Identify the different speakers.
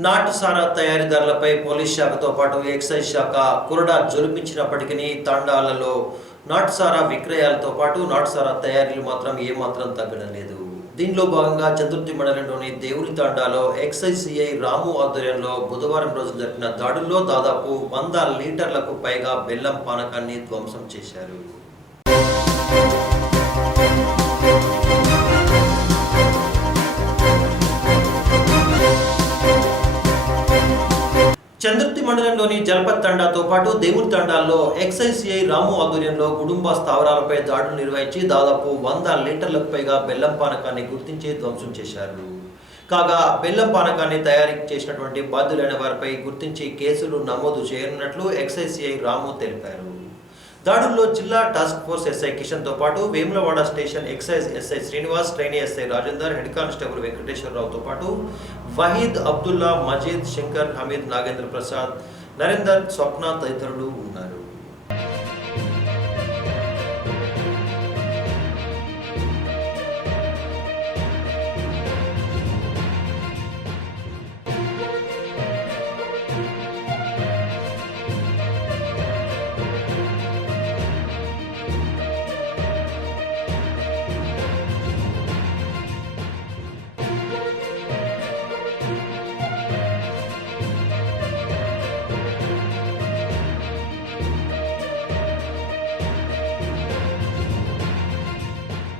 Speaker 1: నాటుసారా తయారీదారులపై పోలీస్ శాఖతో పాటు ఎక్సైజ్ శాఖ కురడా జొలిపించినప్పటికీ తాండాలలో నాటుసారా విక్రయాలతో పాటు నాటుసారా తయారీలు మాత్రం ఏమాత్రం తగ్గడం లేదు. దీనిలో భాగంగా చతుర్థి మండలంలోని దేవుని తాండాలో ఎక్సైజ్ సిఐ రాము ఆధ్వర్యంలో బుధవారం రోజు జరిపిన దాడుల్లో దాదాపు వంద లీటర్లకు పైగా బెల్లం పానకాన్ని ధ్వంసం చేశారు. చంద్రుతి మండలంలోని జలపత్ తండాతో పాటు దేవుని తండాల్లో ఎక్సైజ్ సిఐ రాము ఆధ్వర్యంలో కుటుంబ స్థావరాలపై దాడులు నిర్వహించి దాదాపు వంద లీటర్లకు పైగా బెల్లం పానకాన్ని గుర్తించి ధ్వంసం చేశారు. కాగా బెల్లం పానకాన్ని తయారీ చేసినటువంటి బాధ్యులైన వారిపై గుర్తించి కేసులు నమోదు చేయనున్నట్లు ఎక్సైజ్ సిఐ రాము తెలిపారు. దాడుల్లో జిల్లా టాస్క్ ఫోర్స్ ఎస్ఐ కిషన్తో పాటు Vemulawada station excise SI Srinivas trainee SI Rajender head constable వెంకటేశ్వరరావుతో పాటు వహీద్ అబ్దుల్లా మజీద్ శంకర్ హమీద్ నాగేంద్ర ప్రసాద్ నరేందర్ స్వప్న తదితరులు ఉన్నారు.